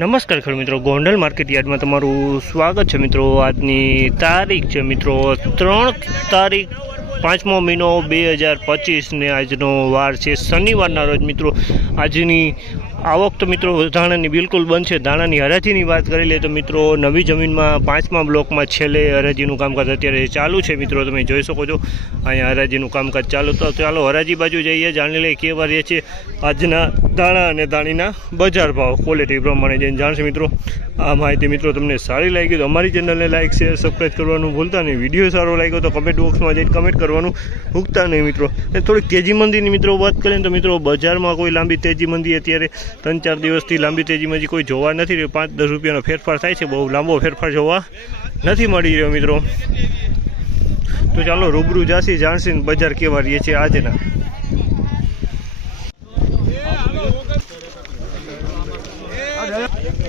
નમસ્કાર ખેડૂત મિત્રો, ગોંડલ માર્કેટ યાર્ડમાં તમારું સ્વાગત છે મિત્રો. આજની તારીખ છે મિત્રો, ત્રણ તારીખ, પાંચમો મહિનો બે હજાર પચીસને આજનો વાર છે. શનિવારના રોજ મિત્રો, આજની આવક તો મિત્રો ધાણાની બિલકુલ બંધ છે. ધાણાની હરાજીની વાત કરી લે તો મિત્રો, નવી જમીનમાં પાંચમા બ્લોકમાં છેલ્લે હરાજીનું કામકાજ અત્યારે ચાલુ છે મિત્રો. તમે જોઈ શકો છો, અહીંયા હરાજીનું કામકાજ ચાલુ તો ચાલો હરાજી બાજુ જઈએ, જાણી લઈએ કેવા રહે છે. આજના દાણા અને ધાણીના બજાર ભાવ ક્વોલિટી પ્રમાણે જઈને જાણશે મિત્રો. આ માહિતી મિત્રો તમને સારી લાગી તો અમારી ચેનલને લાઈક શેર સબસ્ક્રાઈબ કરવાનું ભૂલતા નહીં. વીડિયો સારો લાગ્યો તો કમેન્ટ બોક્સમાં જઈને કમેન્ટ કરવાનું ભૂલતા નહીં મિત્રો. અને થોડીક તેજી મંદીની મિત્રો વાત કરીએ તો મિત્રો બજારમાં કોઈ લાંબી તેજી મંદી અત્યારે ત્રણ ચાર દિવસથી લાંબી તેજી મંદી કોઈ જોવા નથી રહ્યું. પાંચ દસ રૂપિયાનો ફેરફાર થાય છે. બહુ લાંબો ફેરફાર જોવા નથી મળી રહ્યો મિત્રો. તો ચાલો રૂબરૂ જાસી જાણસી બજાર કેવા રહીએ છે આજના.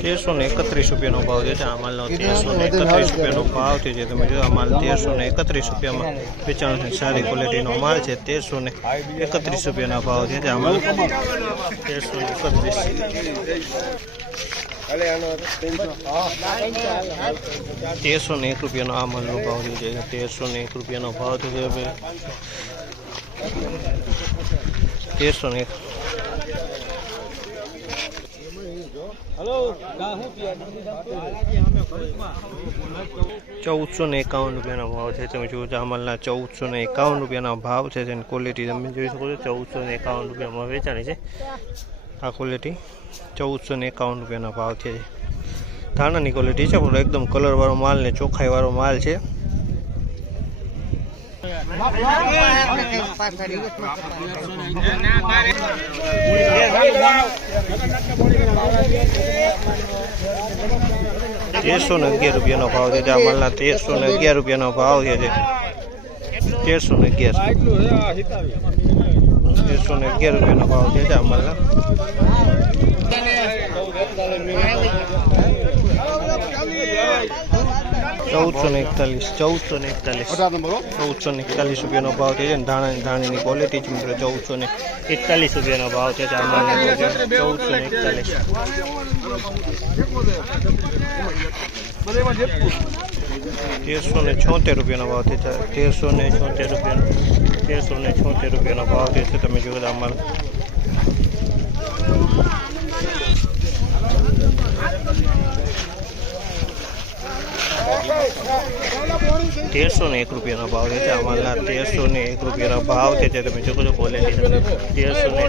તેરસો ને એકત્રીસ રૂપિયાનો ભાવ છે. આ માલનો તેરસો ને એકત્રીસ રૂપિયાનો ભાવ છે. જે તમે જો આ માલ તેરસો ને એકત્રીસ રૂપિયામાં વેચાણ છે. સારી ક્વોલિટીનો માલ છે. તેરસો ને એકત્રીસ રૂપિયાના ભાવ છે. આ તેરસો ને એકત્રીસ. તેરસો ને એક રૂપિયાનો આ માલનો ભાવ છે. તેરસો ને એક રૂપિયાનો ભાવ છે. તેરસો ને ચૌદસો ને એકાવન રૂપિયાનો ભાવ છે. તમે જુઓ જામલના ચૌદસો ને એકાવન રૂપિયાનો ભાવ છે તેની ક્વોલિટી તમે જોઈ શકો છો. ચૌદસો ને એકાવન રૂપિયામાં વેચાણી છે. આ ક્વોલિટી ચૌદસો ને એકાવન રૂપિયાનો ભાવ છે. ધાણાની ક્વોલિટી છે પણ એકદમ કલરવાળો માલ ને ચોખ્ખાઈવાળો માલ છે. તેરસો ને અગિયાર રૂપિયાનો ભાવ છે આ માલના તેરસો ને અગિયાર રૂપિયાનો ભાવ છે તેરસો ને અગિયાર. તેરસો ને અગિયાર રૂપિયાનો ભાવ છે આ માલના. ચૌદસો ને એકતાલીસ ચૌદસો ને એકતાલીસ. ચૌદસો ને એકતાલીસ રૂપિયાનો ભાવ છે. અને ધાણા ધાણીની ક્વોલિટી છે મિત્રો. ચૌદસો ને એકતાલીસ રૂપિયાનો ભાવ છે. ચૌદસો ને એકતાલીસ. તેરસો ને છોતેર રૂપિયાનો ભાવ છે તેરસો ને છોતેર રૂપિયાનો તેરસો ને છોતેર રૂપિયાનો ભાવ છે તમે જુઓ આ માલ તેરસો ને એક રૂપિયાનો ભાવ છે. આ માલના તેરસો ને એક રૂપિયાનો ભાવ છે. જે તમે છો ક્વોલિટી તમને તેરસો ને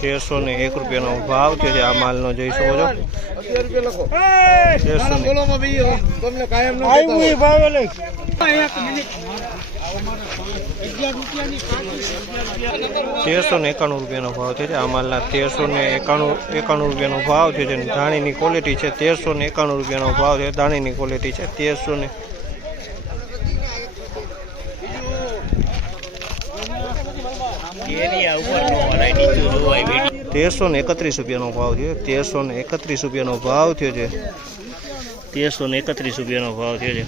તેરસો ને એક રૂપિયાનો ભાવ છે આ માલનો જોઈ શકો છો. તેરસો ને તેરસો ને એકાણું રૂપિયાનો ભાવ છે. આ માલના તેરસો ને એકાણું એકાણું રૂપિયાનો ભાવ છે. જેની ધાણીની ક્વોલિટી છે. તેરસો ને એકાણું રૂપિયાનો ભાવ છે. ધાણીની ક્વોલિટી છે. તેરસો ને તેરસો ને એકત્રીસ રૂપિયાનો ભાવ છે તેરસો ને એકત્રીસ રૂપિયાનો ભાવ થયો છે. તેરસો ને એકત્રીસ રૂપિયાનો ભાવ થયો છે.